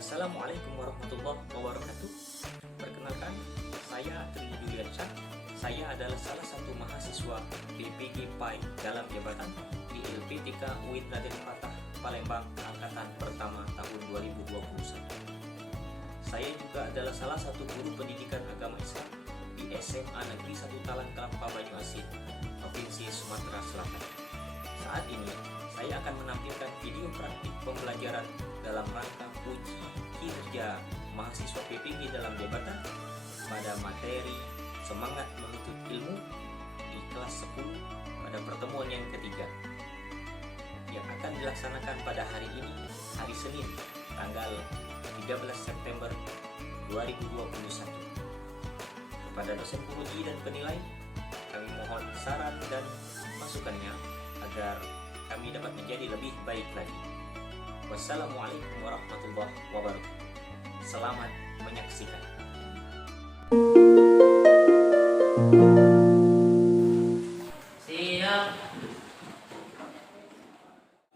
Assalamualaikum warahmatullahi wabarakatuh. Perkenalkan, saya Tri Juliansyah. Saya adalah salah satu mahasiswa PPG PAI dalam jabatan di LPTK UIN Raden Patah, Palembang, angkatan pertama tahun 2021. Saya juga adalah salah satu guru pendidikan agama Islam di SMA Negeri 1 Talang Kelampa Banyuasin, Provinsi Sumatera Selatan. Saat ini, saya akan menampilkan video praktik pembelajaran dalam rangka uji kinerja mahasiswa PPG dalam jabatan pada materi semangat menuntut ilmu di kelas 10 pada pertemuan yang ketiga yang akan dilaksanakan pada hari ini, hari Senin, tanggal 13 September 2021. Kepada dosen penguji dan penilai, kami mohon saran dan masukannya agar kami dapat menjadi lebih baik lagi. Wassalamualaikum warahmatullahi wabarakatuh. Selamat menyaksikan. Siap.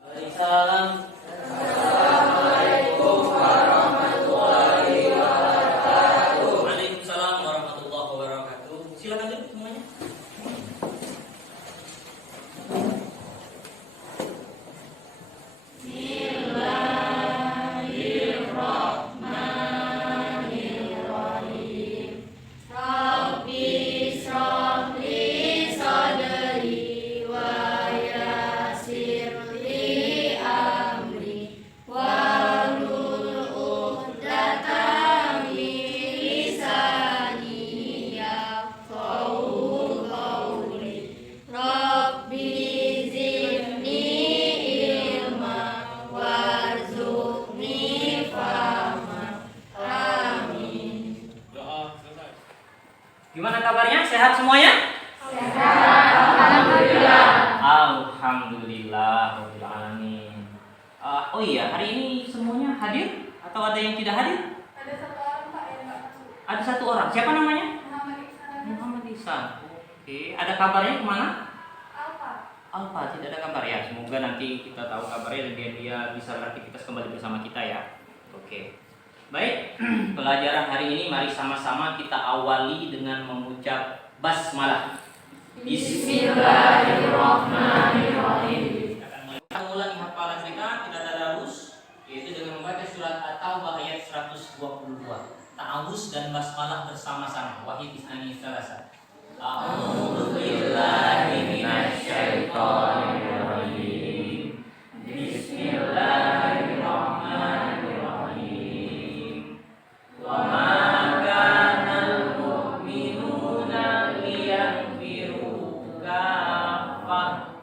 Beri salam. Assalamualaikum warahmatullahi wabarakatuh. Waalaikumsalam warahmatullahi wabarakatuh. Silakan duduk semuanya. Gimana kabarnya? Sehat semuanya? Sehat, alhamdulillah. Alhamdulillah rabbil alamin. Oh iya, hari ini semuanya hadir atau ada yang tidak hadir? Ada satu orang Pak yang nggak masuk. Ada satu orang. Siapa namanya? Muhammad Ihsan. Muhammad Ihsan. Oke, ada kabarnya kemana? Alfa. Alfa, tidak ada kabar ya. Semoga nanti kita tahu kabarnya dan dia bisa beraktivitas kembali bersama kita ya. Oke. Baik, pelajaran hari ini mari sama-sama kita awali dengan mengucap basmalah. Bismillahirrahmanirrahim. Kita ulangi hafalan kita tadarus, yaitu dengan membaca surat At-Taubah ayat 122. Ta'awuz dan basmalah bersama-sama. Wahid isnani salasa. A'udzu billahi minasy syaithanir rajim. Bismillahirrahmanirrahim. Wa ma kana al-mu'minuna liyanfiru kaffah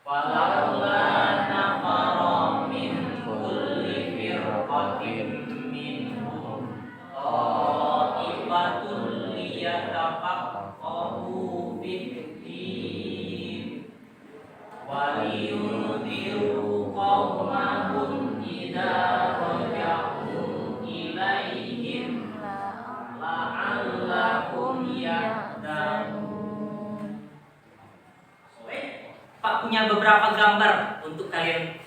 falawla nafara min kulli firqatin minhum ta'ifatun liyatafaqahu fid-din wa liyundiru qaumahum idza raja'u ilaihim la'allahum yahdharun. Pak punya beberapa gambar untuk kalian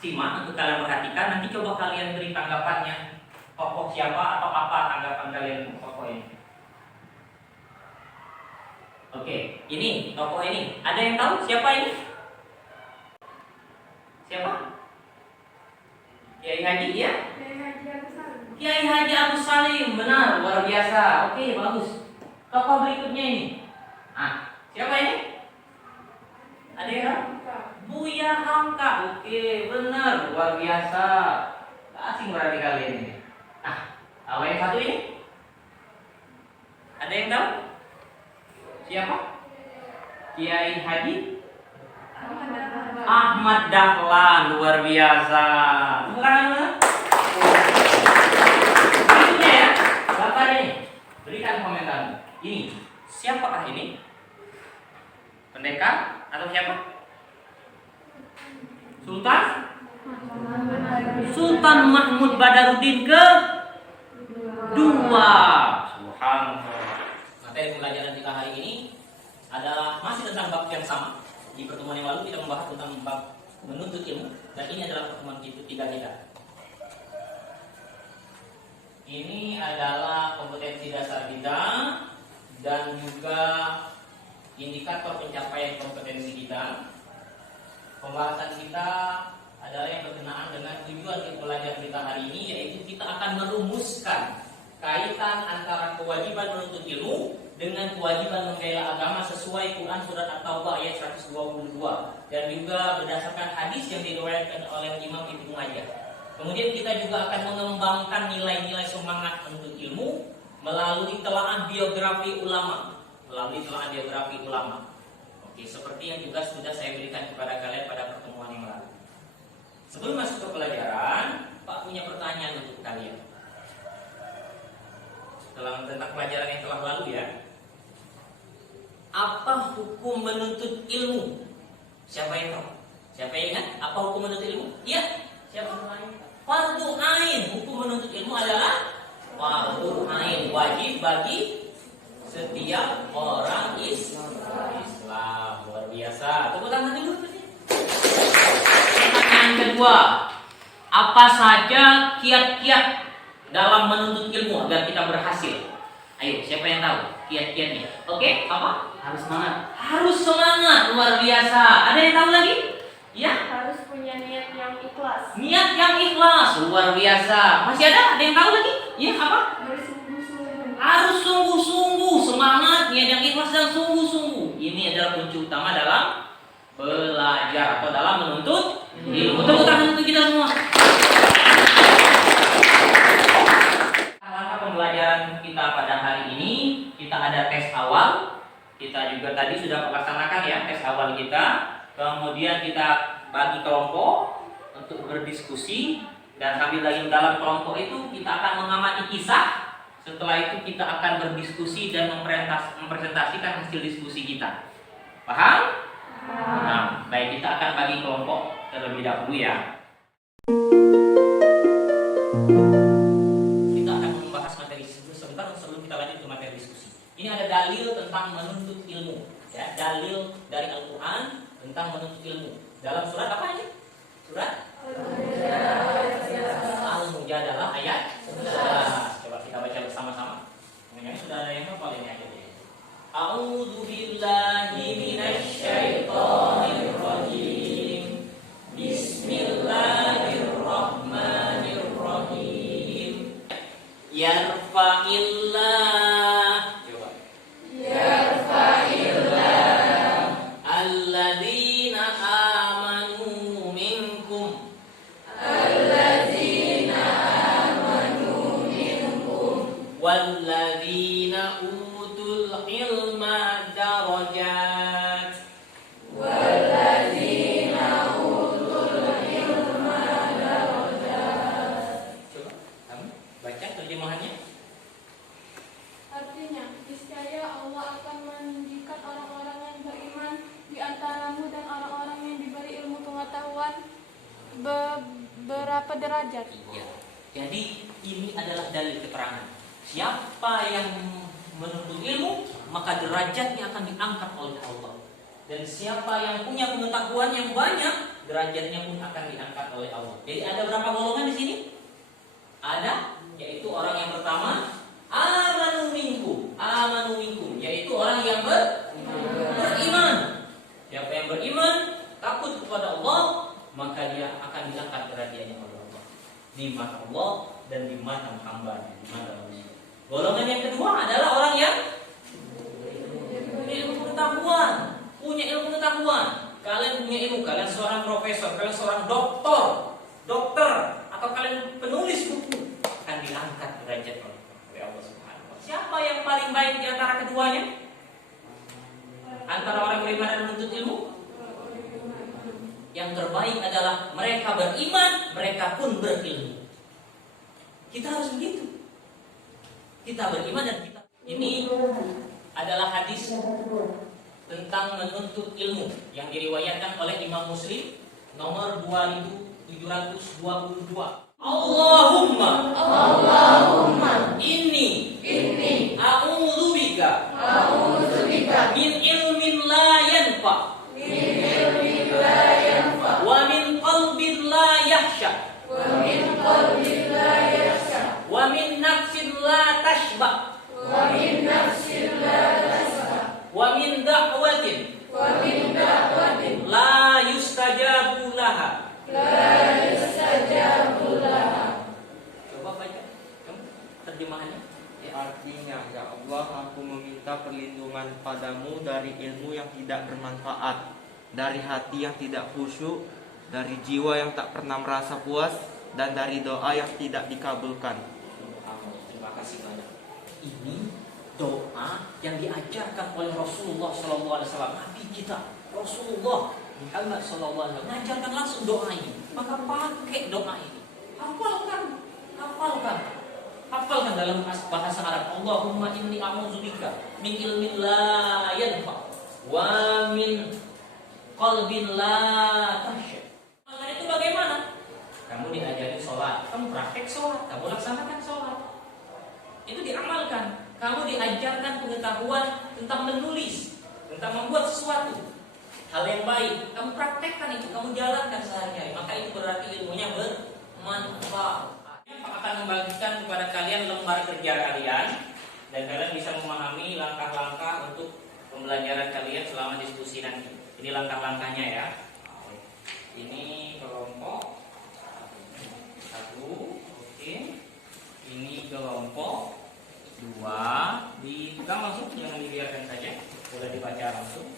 simak, untuk kalian perhatikan. Nanti coba kalian beri tanggapannya. Tokoh siapa atau apa tanggapan kalian untuk tokoh ini? Oke, ini tokoh ini. Ada yang tahu siapa ini? Siapa? Kiai Haji ya? Dari Haji Agus Salim. Kiai Haji Agus Salim, benar, luar biasa. Oke, bagus. Tokoh berikutnya ini. Ah, siapa ini? Ada yang tahu? Buya Hamka. Oke, benar, luar biasa. Gak asing berarti kalian ini. Nah, tahu yang satu ini? Ada yang tahu? Siapa? Kiai Haji Ahmad Dahlan, luar biasa. Tepuk tangan. Berikutnya ya, Bapak ini berikan komentar. Ini siapakah ini? Pendekar atau siapa? Sultan? Sultan Mahmud Badaruddin kedua. Subhanallah. Materi pelajaran kita hari ini adalah masih tentang bab yang sama. Di pertemuan yang lalu kita membahas tentang bab menuntut ilmu dan ini adalah pertemuan ketiga kita. Ini adalah kompetensi dasar kita dan juga indikator pencapaian kompetensi kita. Pembahasan kita adalah yang berkenaan dengan tujuan pelajaran kita hari ini, yaitu kita akan merumuskan kaitan antara kewajiban menuntut ilmu dengan kewajiban membela agama sesuai Quran surat At-Taubah ayat 122 dan juga berdasarkan hadis yang diriwayatkan oleh Imam Ibnu Majah. Kemudian kita juga akan mengembangkan nilai-nilai semangat menuntut ilmu melalui telaah biografi ulama, Oke, seperti yang juga sudah saya berikan kepada kalian pada pertemuan yang lalu. Sebelum masuk ke pelajaran, Pak punya pertanyaan untuk kalian. Tentang pelajaran yang telah lalu ya. Apa hukum menuntut ilmu? Siapa yang tahu? Siapa yang ingat? Apa hukum menuntut ilmu? Iya. Siapa yang tahu? Fardu ain. Hukum menuntut ilmu adalah fardu ain, wajib bagi setiap orang Islam. Luar biasa. Tepuk tangan dulu. Pertanyaan kedua, apa saja kiat-kiat dalam menuntut ilmu agar kita berhasil? Ayo, siapa yang tahu kiat-kiatnya? Oke, apa? Harus semangat. Harus semangat, luar biasa. Ada yang tahu lagi? Ya? Harus punya niat yang ikhlas. Niat yang ikhlas, luar biasa. Masih ada? Ada yang tahu lagi? Ya, apa? Harus sungguh-sungguh. Harus sungguh-sungguh, semangat, niat yang ikhlas dan sungguh-sungguh. Ini adalah kunci utama dalam belajar atau dalam menuntut ilmu. Tepuk tangan untuk kita semua. Langkah pembelajaran kita pada hari ini, kita ada tes awal. Kita juga tadi sudah melaksanakan ya tes awal kita. Kemudian kita bagi kelompok untuk berdiskusi dan sambil lagi dalam kelompok itu kita akan mengamati kisah. Setelah itu kita akan berdiskusi dan mempresentasikan hasil diskusi kita. Paham? Nah, baik, kita akan bagi kelompok terlebih dahulu ya. Kita akan membahas materi sebentar sebelum kita lanjut ke materi diskusi. Ini ada dalil tentang menuntut ilmu, ya, dalil dari Al-Quran tentang menuntut ilmu. Dalam surat apa ini? Surat Al-Mujadalah ayat 11. Coba kita baca bersama-sama. Ini sudah ada yang hafal ini ayatnya. A'udzu billahi minasy syaithanir rajim. Bismillahirrahmanirrahim. Yarfa'illah. Coba. Yarfa'illah alladzina amanu minkum. Alladzina amanu minkum walladzina utul ilma darajat. Walladzina utul ilma darajat. Coba kamu baca terjemahannya. Artinya, niscaya Allah akan menunjukkan orang-orang yang beriman di antaramu dan orang-orang yang diberi ilmu pengetahuan beberapa derajat. Iya. Jadi ini adalah dalil keterangan. Siapa yang menuntut ilmu, maka derajatnya akan diangkat oleh Allah. Dan siapa yang punya pengetahuan yang banyak, derajatnya pun akan diangkat oleh Allah. Jadi ada berapa golongan di sini? Ada, yaitu orang yang pertama, amanu minkum, yaitu orang yang beriman. Siapa yang beriman, takut kepada Allah, maka dia akan diangkat derajatnya oleh Allah di mata Allah dan di mata hamba-Nya, di mata manusia. Golongan yang kedua adalah orang yang punya ilmu pengetahuan. Kalian punya ilmu, kalian seorang profesor, kalian seorang dokter, atau kalian penulis buku, akan diangkat derajat oleh Allah Subhanahu wa Ta'ala. Siapa yang paling baik di antara keduanya? Antara orang beriman dan menuntut ilmu? Yang terbaik adalah mereka beriman, mereka pun berilmu. Kita harus begitu. Kita beriman dan kita. Ini adalah hadis tentang menuntut ilmu yang diriwayatkan oleh Imam Muslim nomor 2722. Allahumma inni a'udzubika min ilmin la yanfa wa min qalbin la yakhsha wa min padamu dari ilmu yang tidak bermanfaat, dari hati yang tidak khusyuk, dari jiwa yang tak pernah merasa puas, dan dari doa yang tidak dikabulkan. Terima kasih banyak. Ini doa yang diajarkan oleh Rasulullah SAW, Nabi kita Rasulullah Muhammad SAW mengajarkan langsung doa ini. Maka pakai doa ini, hafalkan dalam bahasa Arab. Allahumma inni a'udzubika min ilmin la yanfa wa min qalbin la tahsya. Itu bagaimana? Kamu diajari sholat, kamu praktek sholat, kamu laksanakan sholat, itu diamalkan. Kamu diajarkan pengetahuan tentang menulis, tentang membuat sesuatu hal yang baik, kamu praktekkan itu, kamu jalankan sehari-hari, maka itu berarti ilmunya bermanfaat. Akan membagikan kepada kalian lembar kerja kalian, dan kalian bisa memahami langkah-langkah untuk pembelajaran kalian selama diskusi nanti. Ini langkah-langkahnya ya. Ini kelompok 1, oke. Ini kelompok 2, dipegang langsung, jangan dibiarkan saja, boleh dibaca langsung.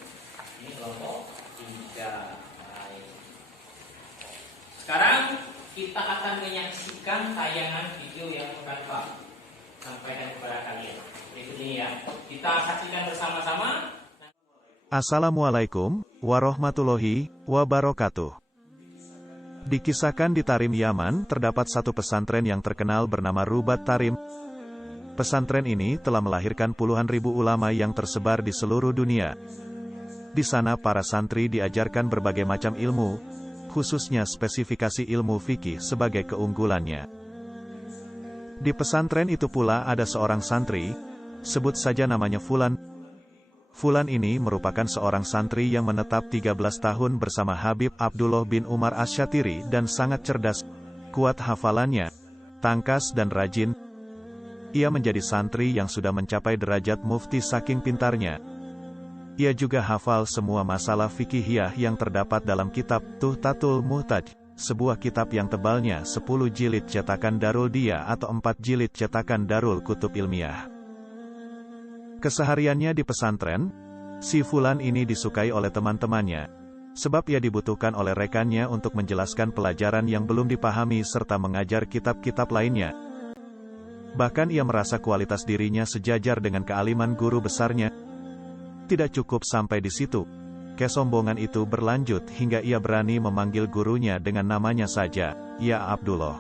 Ini kelompok 3. Baik. Sekarang kita akan menyaksikan tayangan video yang akan Pak sampaikan kepada kalian. Berikut ini ya. Kita saksikan bersama-sama. Assalamualaikum warahmatullahi wabarakatuh. Dikisahkan di Tarim, Yaman, terdapat satu pesantren yang terkenal bernama Rubat Tarim. Pesantren ini telah melahirkan puluhan ribu ulama yang tersebar di seluruh dunia. Di sana para santri diajarkan berbagai macam ilmu, khususnya spesifikasi ilmu fikih sebagai keunggulannya. Di pesantren itu pula ada seorang santri, sebut saja namanya Fulan. Fulan ini merupakan seorang santri yang menetap 13 tahun bersama Habib Abdullah bin Umar Asy-Syatiri dan sangat cerdas, kuat hafalannya, tangkas dan rajin. Ia menjadi santri yang sudah mencapai derajat mufti saking pintarnya. Ia juga hafal semua masalah fikihiyah yang terdapat dalam kitab Tuhtatul Muhtaj, sebuah kitab yang tebalnya 10 jilid cetakan Darul Dia atau 4 jilid cetakan Darul Kutub Ilmiah. Kesehariannya di pesantren, si Fulan ini disukai oleh teman-temannya, sebab ia dibutuhkan oleh rekannya untuk menjelaskan pelajaran yang belum dipahami serta mengajar kitab-kitab lainnya. Bahkan ia merasa kualitas dirinya sejajar dengan kealiman guru besarnya. Tidak cukup sampai di situ. Kesombongan itu berlanjut hingga ia berani memanggil gurunya dengan namanya saja, ya Abdullah.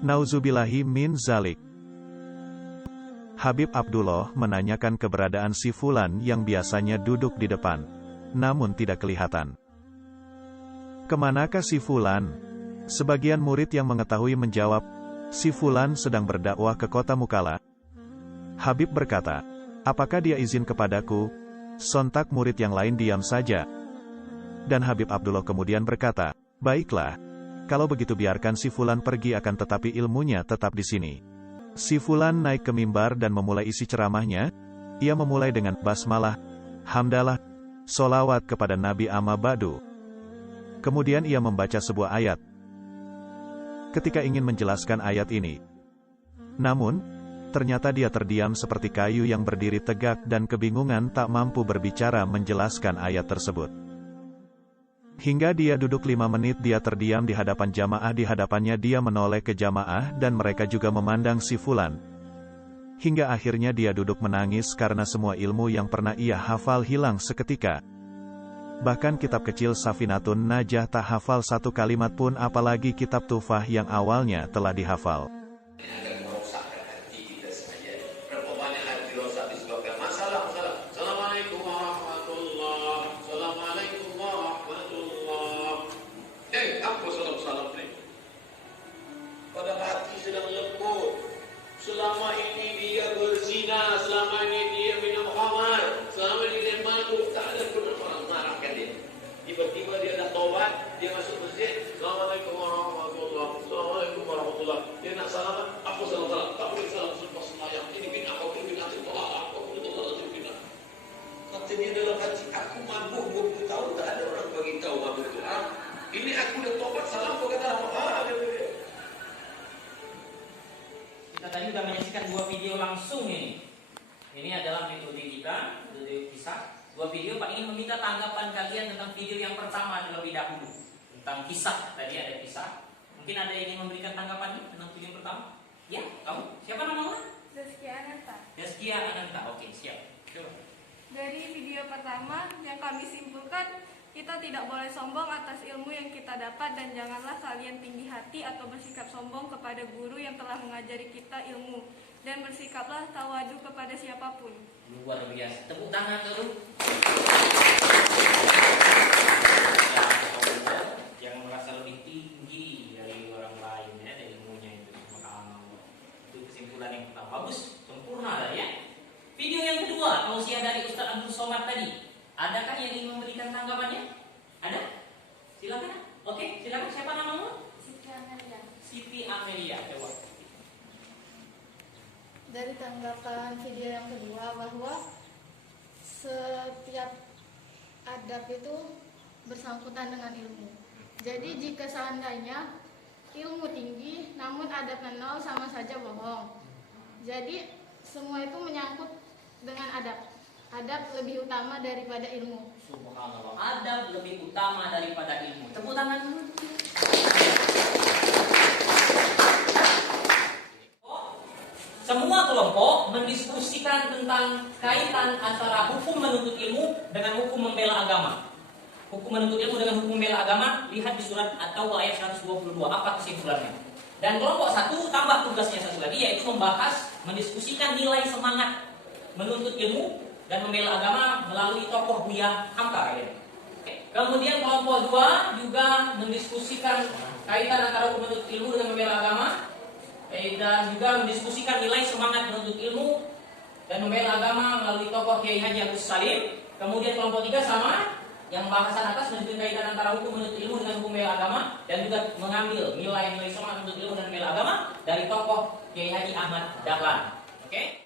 Nauzubillahi min zalik. Habib Abdullah menanyakan keberadaan si Fulan yang biasanya duduk di depan, namun tidak kelihatan. Kemanakah si Fulan? Sebagian murid yang mengetahui menjawab, si Fulan sedang berdakwah ke kota Mukalla. Habib berkata, apakah dia izin kepadaku? Sontak murid yang lain diam saja. Dan Habib Abdullah kemudian berkata, baiklah, kalau begitu biarkan si Fulan pergi, akan tetapi ilmunya tetap di sini. Si Fulan naik ke mimbar dan memulai isi ceramahnya. Ia memulai dengan basmalah, hamdalah, solawat kepada Nabi amma ba'du. Kemudian ia membaca sebuah ayat. Ketika ingin menjelaskan ayat ini, namun ternyata dia terdiam seperti kayu yang berdiri tegak dan kebingungan tak mampu berbicara menjelaskan ayat tersebut. Hingga dia duduk 5 menit dia terdiam di hadapan jamaah. Di hadapannya dia menoleh ke jamaah dan mereka juga memandang si Fulan. Hingga akhirnya dia duduk menangis karena semua ilmu yang pernah ia hafal hilang seketika. Bahkan kitab kecil Safinatun Najah tak hafal satu kalimat pun, apalagi kitab Tuhfah yang awalnya telah dihafal. Selama ini dia berzina, selama ini dia minum khamar, selama ini dia mabuk, tak ada pernah orang marahkan dia. Tiba-tiba dia dah taubat, dia masuk masjid. Assalamualaikum warahmatullahi, Assalamualaikum warahmatullahi. Dia nak salaman, aku salam. Tak boleh salam selepas semayang. Ini bid'ah, aku ini bid'ah, aku ini bid'ah. Kata dia dalam hati, aku mabuk 20 tahun, tak ada orang bagi tahu mabuk itu. Ini aku dah taubat, salam kau kata apa? Kita tadi sudah menyaksikan 2 video langsung ini. Ini adalah metode kita, metode kisah video, Pak ingin meminta tanggapan kalian tentang video yang pertama terlebih dahulu. Tentang kisah, tadi ada kisah. Mungkin ada yang ingin memberikan tanggapan nih tentang video yang pertama? Ya, kamu? Siapa namamu? Zaskia Ananta. Zaskia Ananta, oke siap. Coba. Dari video pertama yang kami simpulkan, kita tidak boleh sombong atas ilmu yang kita dapat dan janganlah kalian tinggi hati atau bersikap sombong kepada guru yang telah mengajari kita ilmu, dan bersikaplah tawadu kepada siapapun. Luar biasa. Tepuk tangan dulu. Yang merasa lebih tinggi dari orang lain ya, dari ilmunya itu. Itu kesimpulan yang pertama. Bagus, sempurna ya. Video yang kedua, tausiah dari Ustaz Abdul Somad tadi. Adakah yang ingin memberikan tanggapannya? Ada? Silakan. Oke, silakan. Siapa namamu? Siti Amelia. Siti Amelia. Coba. Dari tanggapan video yang kedua, bahwa setiap adab itu bersangkutan dengan ilmu. Jadi jika seandainya ilmu tinggi namun adab nol, sama saja bohong. Jadi semua itu menyangkut dengan adab. Adab lebih utama daripada ilmu. Subhanallah. Adab lebih utama daripada ilmu. Tepuk tangan dulu. Semua kelompok mendiskusikan tentang kaitan antara hukum menuntut ilmu dengan hukum membela agama. Hukum menuntut ilmu dengan hukum membela agama, lihat di surat At-Taubah ayat 122. Apa kesimpulannya? Dan kelompok satu tambah tugasnya satu lagi, yaitu membahas, mendiskusikan nilai semangat menuntut ilmu dan membela agama melalui tokoh Buya Hamka. Kemudian kelompok dua juga mendiskusikan kaitan antara hukum menuntut ilmu dengan membela agama, dan juga mendiskusikan nilai semangat menuntut ilmu dan membela agama melalui tokoh Kiai Haji Agus Salim. Kemudian kelompok tiga sama, yang bahasan atas menunjukkan kaitan antara hukum menuntut ilmu dengan hukum membela agama, dan juga mengambil nilai-nilai semangat menuntut ilmu dan membela agama dari tokoh Kiai Haji Ahmad Dahlan. Oke?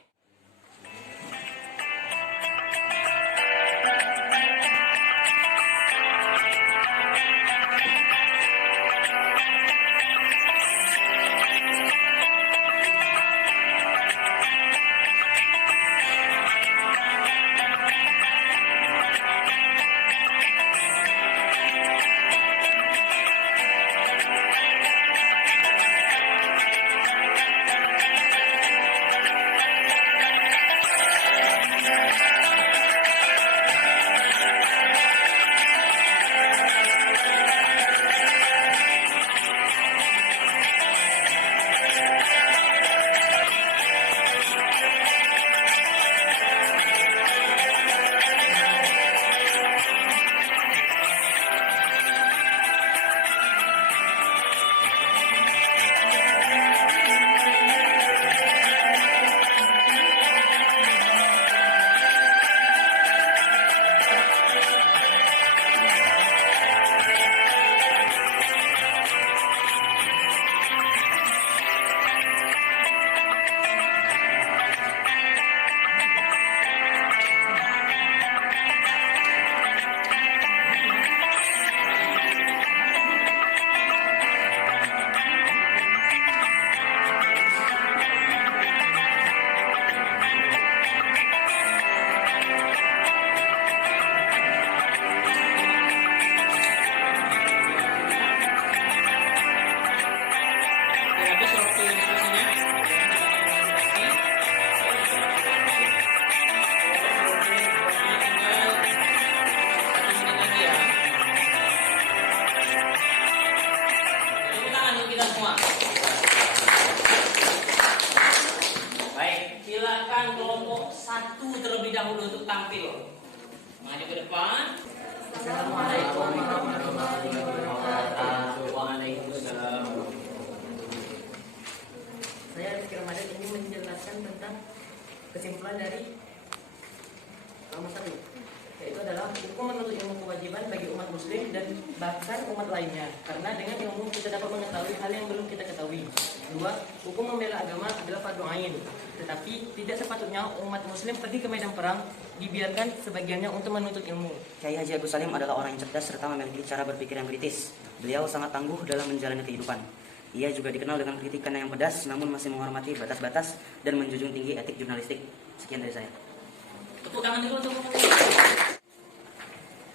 dahulu untuk tampil. Maju ke depan. Assalamualaikum warahmatullahi wabarakatuh. Waalaikumsalam. Saya Rizky Ramadan ingin menjelaskan tentang kesimpulan dari nomor 1, yaitu adalah hukum menuntut ilmu kewajiban bagi umat muslim dan bahkan umat lainnya, karena dengan ilmu kita dapat mengetahui hal yang belum kita ketahui. 2, hukum membela agama adalah fardu ain, tetapi tidak sepatutnya umat muslim pergi ke medan perang, dibiarkan sebagiannya untuk menuntut ilmu. Kiai Haji Agus Salim adalah orang yang cerdas serta memiliki cara berpikir yang kritis. Beliau sangat tangguh dalam menjalani kehidupan. Ia juga dikenal dengan kritikan yang pedas, namun masih menghormati batas-batas dan menjunjung tinggi etik jurnalistik. Sekian dari saya. Tepuk tangan dulu untuk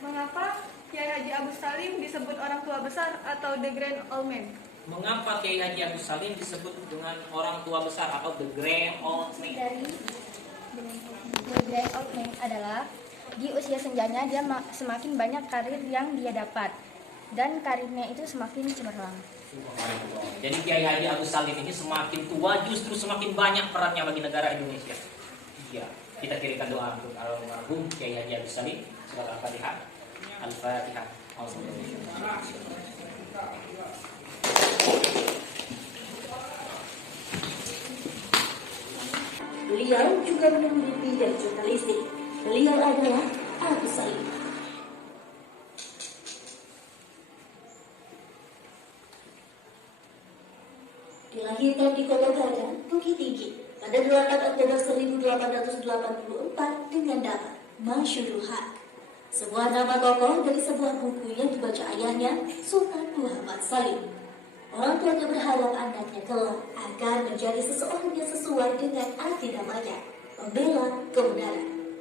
Mengapa Kiai Haji Agus Salim disebut orang tua besar atau the grand old man? Mengapa Kiai Haji Agus Salim disebut dengan orang tua besar atau the grand old man? Dari the grand old man adalah di usia senjanya dia semakin banyak karir yang dia dapat dan karirnya itu semakin cemerlang. Jadi Kiai Haji Agus Salim ini semakin tua justru semakin banyak perannya bagi negara Indonesia. Iya, kita kirimkan doa untuk almarhum Kiai Haji Agus Salim. Surat Al-Fatihah. Al-Fatihah. Beliau juga menemui bidang jurnalistik. Beliau adalah Agus Salim. Dilahirkan di Kota Gadang, Bukit Tinggi pada 8 Oktober 1884 dengan nama Masyurul Haq, sebuah nama tokoh dari sebuah buku yang dibaca ayahnya, Sultan Muhammad Salim. Orang tuanya berharap anaknya kelak akan menjadi seseorang yang sesuai dengan arti namanya, membela kebenaran.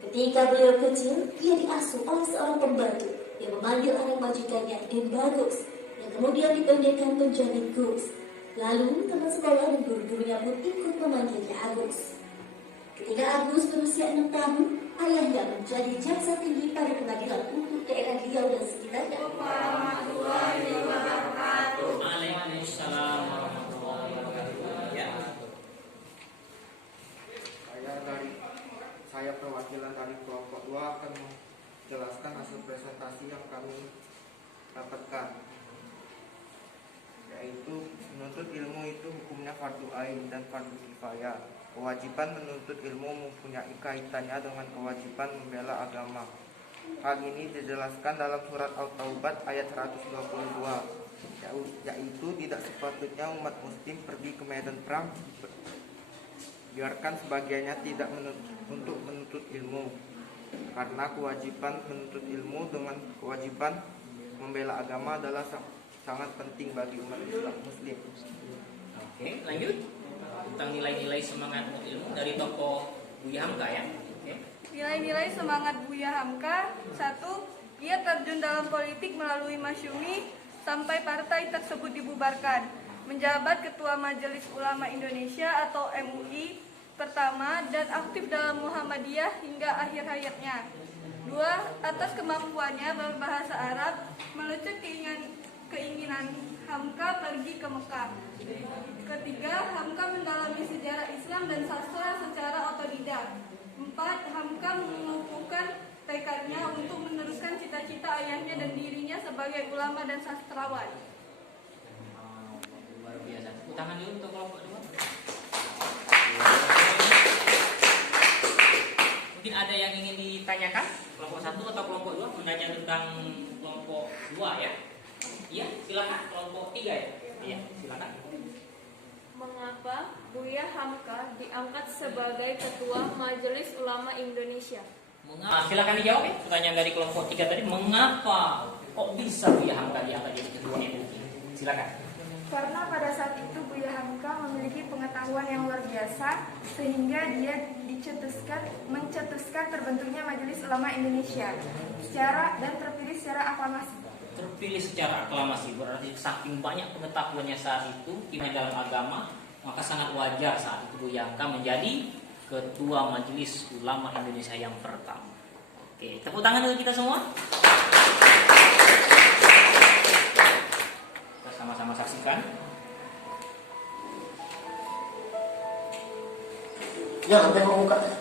Ketika beliau kecil, ia diasuh oleh seorang pembantu yang memanggil anak majikannya Din Bagus, yang kemudian dipendekkan menjadi Gus. Lalu teman sekolah dan guru-gurunya pun ikut memanggilnya Agus. Ketika Agus berusia 6 tahun, ayahnya menjadi jaksa tinggi pada pengadilan untuk daerah Riau dan sekitarnya. Waalaikumsalam warahmatullahi wabarakatuh. Ya. Saya perwakilan dari kelompok 2 akan menjelaskan hasil presentasi yang kami dapatkan, yaitu menuntut ilmu itu hukumnya fardu ain dan fardu kifayah. Kewajiban menuntut ilmu mempunyai kaitannya dengan kewajiban membela agama. Hal ini dijelaskan dalam surat Al-Taubat ayat 122, yaitu tidak sepatutnya umat muslim pergi ke medan perang biarkan sebagiannya tidak untuk menuntut ilmu, karena kewajiban menuntut ilmu dengan kewajiban membela agama adalah sangat penting bagi umat Islam muslim. Oke, lanjut tentang nilai-nilai semangat ilmu dari tokoh Buya Hamka ya. Oke. Nilai-nilai semangat Buya Hamka: 1. Ia terjun dalam politik melalui Masyumi sampai partai tersebut dibubarkan. Menjabat Ketua Majelis Ulama Indonesia atau MUI pertama dan aktif dalam Muhammadiyah hingga akhir hayatnya. 2. Atas kemampuannya berbahasa Arab, melecut keinginan Hamka pergi ke Mekah. 3. Hamka mendalami sejarah Islam dan sastra secara otodidak. 4. Hamka mengukuhkan tekadnya untuk meneruskan cita-cita ayahnya dan dirinya sebagai ulama dan sastrawan. Luar biasa. Tepuk tangan dulu untuk kelompok 2. Mungkin ada yang ingin ditanyakan kelompok 1 atau kelompok 2 menanya tentang kelompok 2 ya? Iya, silakan kelompok 3 ya. Iya, silakan. Mengapa Buya Hamka diangkat sebagai Ketua Majelis Ulama Indonesia? Silakan dijawab ya. Pertanyaan dari kelompok 3 tadi, mengapa kok bisa Buya Hamka diangkat jadi Ketua MUI? Silakan. Karena pada saat itu Buya Hamka memiliki pengetahuan yang luar biasa sehingga dia mencetuskan terbentuknya Majelis Ulama Indonesia dan terpilih secara aklamasi. Terpilih secara aklamasi berarti saking banyak pengetahuannya saat itu dalam agama, maka sangat wajar saat itu Buya Hamka menjadi Ketua Majelis Ulama Indonesia yang pertama. Oke, tepuk tangan untuk kita semua. Kita sama-sama saksikan. Jangan tengok mukanya.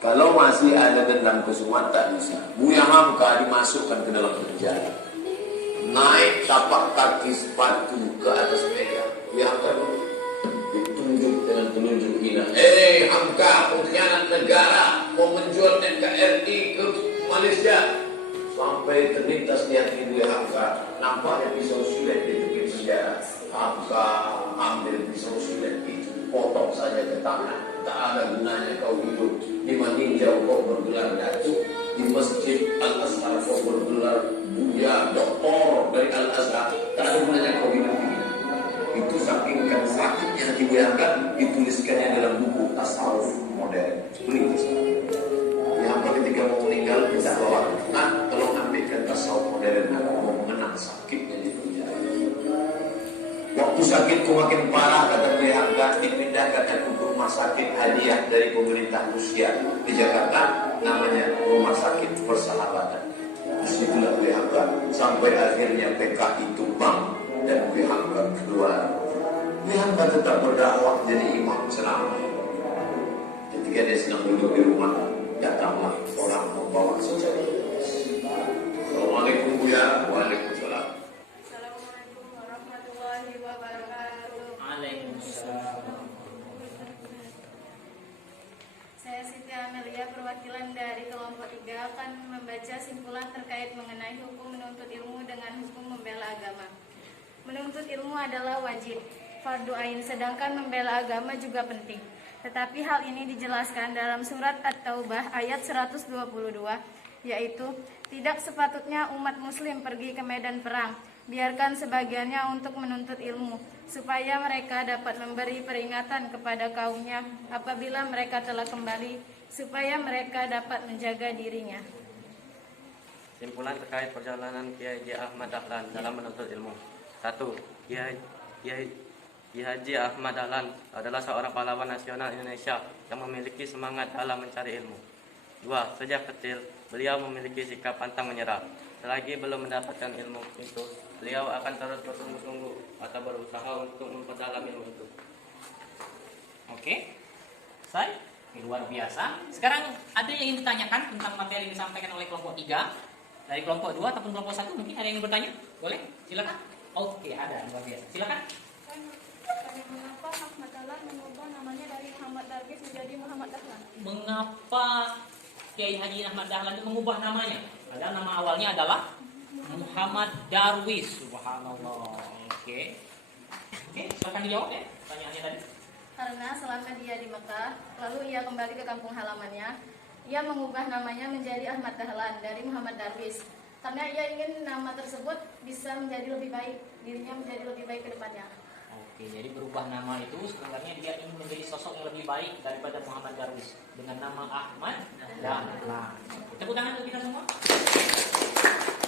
Kalau masih ada dendam kesumat tak bisa. Buya Hamka dimasukkan ke dalam penjara. Naik tapak kaki sepatu ke atas meja. Buya Hamka ditunjuk dengan penunjuk hina. Hamka, pengkhianat negara, mau menjual NKRI ke Malaysia. Sampai terlintas di hati Buya Hamka, nampaknya pisau silet di tepi penjara. Hamka ambil pisau silet itu, potong saja ke tangan. Tak ada gunanya kau hidup di Maninjau, kau bergelar datuk, di Masjid Al-Azhar kau bergelar Buya Doktor dari Al-Azhar. Tak ada gunanya kau hidup ini. Itu saking kan sakitnya hati Buya Hamka, dituliskannya dalam buku Tasawuf Modern. Tulis. Yang bahwa tolong ambilkan tasawuf modern, aku mau mengenang sakitnya di dunia. Waktu sakitku makin parah, kata Hamka, dipindahkan aku ke rumah sakit hadiah dari pemerintah Rusia di Jakarta, namanya Rumah Sakit Persahabatan. Disitulah Hamka sampai akhirnya PKI tumbang dan Hamka keluar. Hamka tetap berdakwah jadi imam selama. Ketika dia sedang duduk di rumah, datanglah orang membawa sejadah. Assalamualaikum Buya. Waalaikumsalam. Assalamualaikum warahmatullahi wabarakatuh. Waalaikumsalam. Saya Siti Amelia, perwakilan dari kelompok 3 akan membaca simpulan terkait mengenai hukum menuntut ilmu dengan hukum membela agama. Menuntut ilmu adalah wajib, fardu ain, sedangkan membela agama juga penting. Tetapi hal ini dijelaskan dalam surat At-Taubah ayat 122, yaitu tidak sepatutnya umat muslim pergi ke medan perang, biarkan sebagiannya untuk menuntut ilmu, supaya mereka dapat memberi peringatan kepada kaumnya apabila mereka telah kembali, supaya mereka dapat menjaga dirinya. Simpulan terkait perjalanan Kiai Haji Ahmad Dahlan dalam menuntut ilmu. 1. Kiai Haji Ahmad Dahlan adalah seorang pahlawan nasional Indonesia yang memiliki semangat dalam mencari ilmu. 2. Sejak kecil, beliau memiliki sikap pantang menyerah. Selagi belum mendapatkan ilmu itu, beliau akan terus bersungguh-sungguh atau berusaha untuk memperdalam ilmu itu. Oke, selesai. Ini luar biasa. Sekarang ada yang ingin ditanyakan tentang materi yang disampaikan oleh kelompok 3 dari kelompok 2 ataupun kelompok 1, mungkin ada yang ingin bertanya? Boleh? Silakan. Oke, ada, luar biasa. Silakan. Mengapa Ahmad Dahlan mengubah namanya dari Muhammad Darwis menjadi Muhammad Dahlan? Mengapa Kiai Haji Ahmad Dahlan itu mengubah namanya? Padahal nama awalnya adalah Muhammad Darwis. Subhanallah. Oke, silakan dijawab ya pertanyaannya tadi. Karena selama dia di Mekah, lalu ia kembali ke kampung halamannya, ia mengubah namanya menjadi Ahmad Dahlan dari Muhammad Darwis. Karena ia ingin nama tersebut bisa menjadi lebih baik, dirinya menjadi lebih baik ke depannya. Oke, jadi berubah nama itu sebenarnya dia ingin menjadi sosok yang lebih baik daripada Muhammad Darwis dengan nama Ahmad Dahlan. Tepuk tangan untuk kita semua.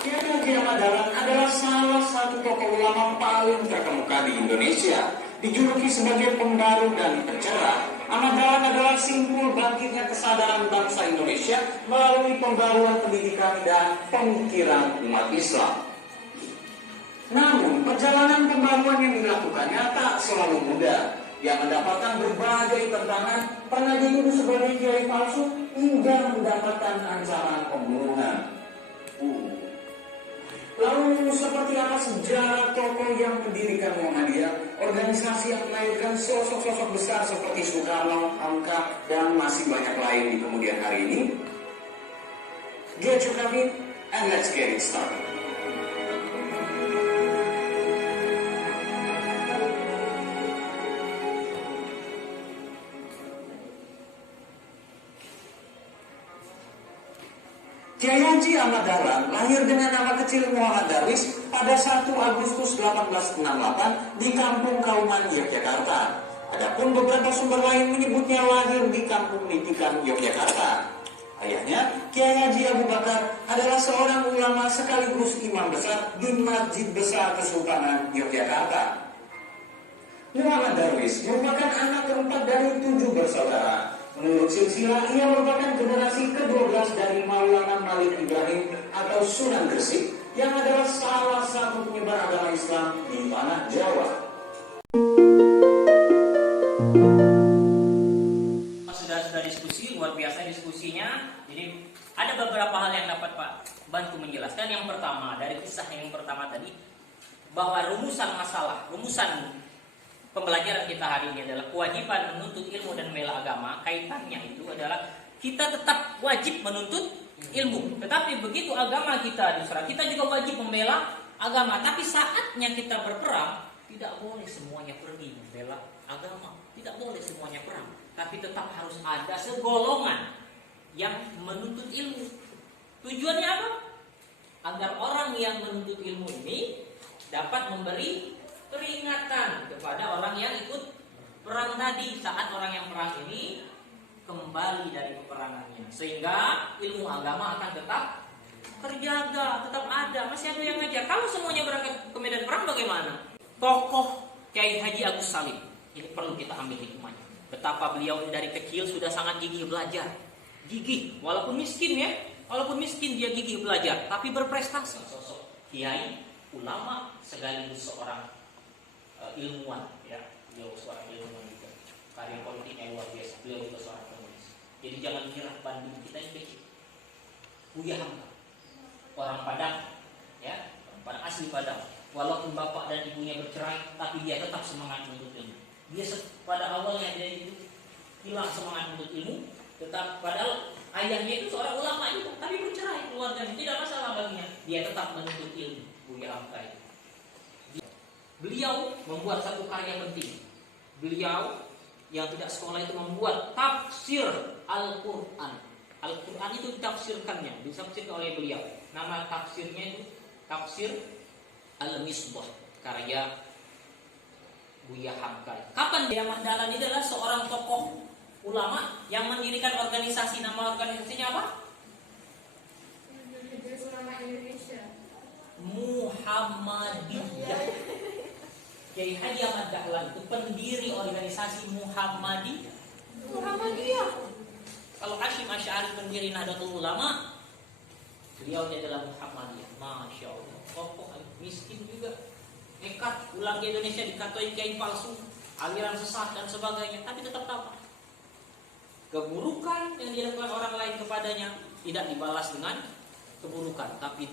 Kiai Haji Ahmad Dahlan adalah salah satu tokoh ulama paling terkemuka di Indonesia. Dijuluki sebagai pembaru dan pencerah, Ahmad Dahlan adalah simpul bangkitnya kesadaran bangsa Indonesia melalui pembaruan pendidikan dan pemikiran umat Islam. Namun, perjalanan pembaruan yang dilakukannya tak selalu mudah. Yang mendapatkan berbagai tentangan, pernah dituduh sebagai kiai palsu, hingga mendapatkan ancaman pembunuhan. Lalu, seperti apa sejarah tokoh yang mendirikan Muhammadiyah, organisasi yang melahirkan sosok-sosok besar seperti Soekarno, Hamka, dan masih banyak lain di kemudian hari ini? Get your coffee and let's get it started. Kiai Haji Ahmad Dahlan lahir dengan nama kecil Muhammad Darwis pada 1 Agustus 1868 di Kampung Kauman, Yogyakarta. Adapun beberapa sumber lain menyebutnya lahir di Kampung Nitikan, Yogyakarta. Ayahnya, Kiai Haji Abu Bakar, adalah seorang ulama sekaligus imam besar di Masjid Besar Kesultanan Yogyakarta. Muhammad Darwis merupakan anak keempat dari 7 bersaudara. Menurut silsilah, ia merupakan generasi ke-12 dari Maulana Malik Ibrahim atau Sunan Gresik yang adalah salah satu penyebar agama Islam di tanah Jawa. Sudah diskusi, luar biasa diskusinya. Jadi ada beberapa hal yang dapat Pak bantu menjelaskan. Yang pertama, dari kisah yang pertama tadi, bahwa rumusan pembelajaran kita hari ini adalah kewajiban menuntut ilmu dan membela agama. Kaitannya itu adalah kita tetap wajib menuntut ilmu, tetapi begitu agama kita diserang, kita juga wajib membela agama. Tapi saatnya kita berperang, tidak boleh semuanya pergi membela agama, tidak boleh semuanya perang, tapi tetap harus ada segolongan yang menuntut ilmu. Tujuannya apa? Agar orang yang menuntut ilmu ini dapat memberi peringatan kepada orang yang ikut perang tadi saat orang yang perang ini kembali dari peperangannya, sehingga ilmu agama akan tetap terjaga, tetap ada, masih ada yang ngajar. Kalau semuanya berangkat ke medan perang bagaimana? Tokoh Kiai Haji Agus Salim, ini perlu kita ambil hikmahnya. Betapa beliau dari kecil sudah sangat gigih belajar. Gigih, walaupun miskin ya, walaupun miskin dia gigih belajar, tapi berprestasi. Sosok kiai, ulama, sekaligus seorang ilmuwan ya. Beliau seorang ilmuwan juga. Karya politiknya luar biasa. Beliau juga seorang penulis. Jadi jangan kira Bandung kita ini kecil. Buya Hamka, orang Padang, ya, orang Padang asli Padang. Walaupun bapak dan ibunya bercerai, tapi dia tetap semangat menuntut ilmu. Dia pada awalnya dia itu hilang semangat menuntut ilmu, tetap padahal ayahnya itu seorang ulama juga, tapi bercerai keluarganya, tidak masalah baginya. Dia tetap menuntut ilmu. Buya Hamka. Beliau membuat satu karya penting. Beliau yang tidak sekolah itu membuat tafsir Al-Quran. Al-Quran itu ditafsirkannya, ditafsirkan oleh beliau. Nama tafsirnya itu Tafsir Al-Misbah, karya Buya Hamka. Kapan dia Dahlan ini adalah seorang tokoh ulama yang mendirikan organisasi. Nama organisasinya apa? Ulama Indonesia. Muhammadiyah. Kiai Haji Ahmad Dahlan itu pendiri organisasi Muhammadiyah. Kalau Hashim Asy'ari pendiri Nahdlatul Ulama, beliau adalah Muhammadiyah. Masya Allah. Tokoh miskin juga, nekat pulang ke Indonesia dikatain kiai palsu, aliran sesat dan sebagainya, tapi tetap tamat. Keburukan yang dilakukan orang lain kepadanya tidak dibalas dengan keburukan, tapi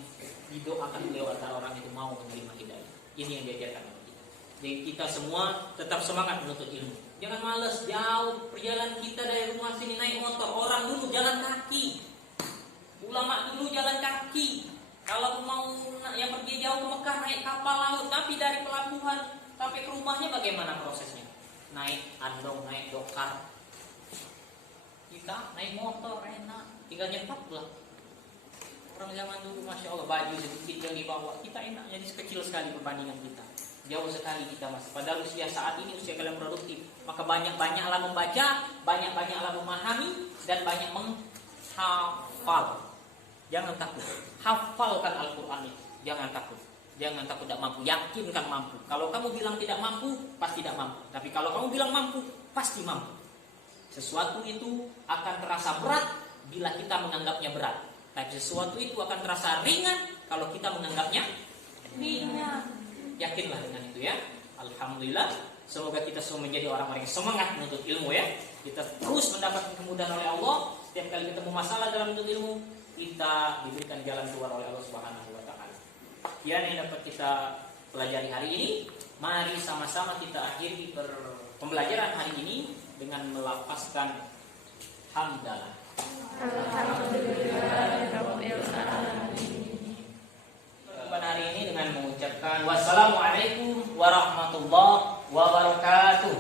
didoakan beliau agar orang itu mau menerima hidayah. Ini yang diajarkan oleh kita. Jadi kita semua tetap semangat menuntut ilmu. Jangan malas, jauh perjalanan kita dari rumah sini naik motor. Orang dulu jalan kaki, ulama dulu jalan kaki. Kalau mau yang pergi jauh ke Mekah naik kapal laut, tapi dari pelabuhan sampai ke rumahnya bagaimana prosesnya? Naik andong, naik dokar. Kita naik motor enak, tinggal nyetak lah. Orang zaman dulu masya Allah baju sedikit yang dibawa, kita enak, jadi kecil sekali perbandingan kita. Jauh sekali kita masih. Padahal usia saat ini usia kalian produktif. Maka banyak-banyaklah membaca, banyak-banyaklah memahami, dan banyak menghafal. Jangan takut. Hafalkan Al-Quran itu. Jangan takut. Jangan takut tidak mampu. Yakinkan mampu. Kalau kamu bilang tidak mampu, pasti tidak mampu. Tapi kalau kamu bilang mampu, pasti mampu. Sesuatu itu akan terasa berat bila kita menganggapnya berat. Tapi sesuatu itu akan terasa ringan kalau kita menganggapnya ringan. Yakinlah dengan itu ya. Alhamdulillah. Semoga kita semua menjadi orang-orang yang semangat menuntut ilmu ya. Kita terus mendapatkan kemudahan oleh Allah. Setiap kali ketemu masalah dalam menuntut ilmu, kita diberikan jalan keluar oleh Allah Subhanahu wa taala. Yang dapat kita pelajari hari ini, mari sama-sama kita akhiri pembelajaran hari ini dengan melafazkan hamdalah. Pada hari ini dengan mengucapkan wassalamualaikum warahmatullahi wabarakatuh.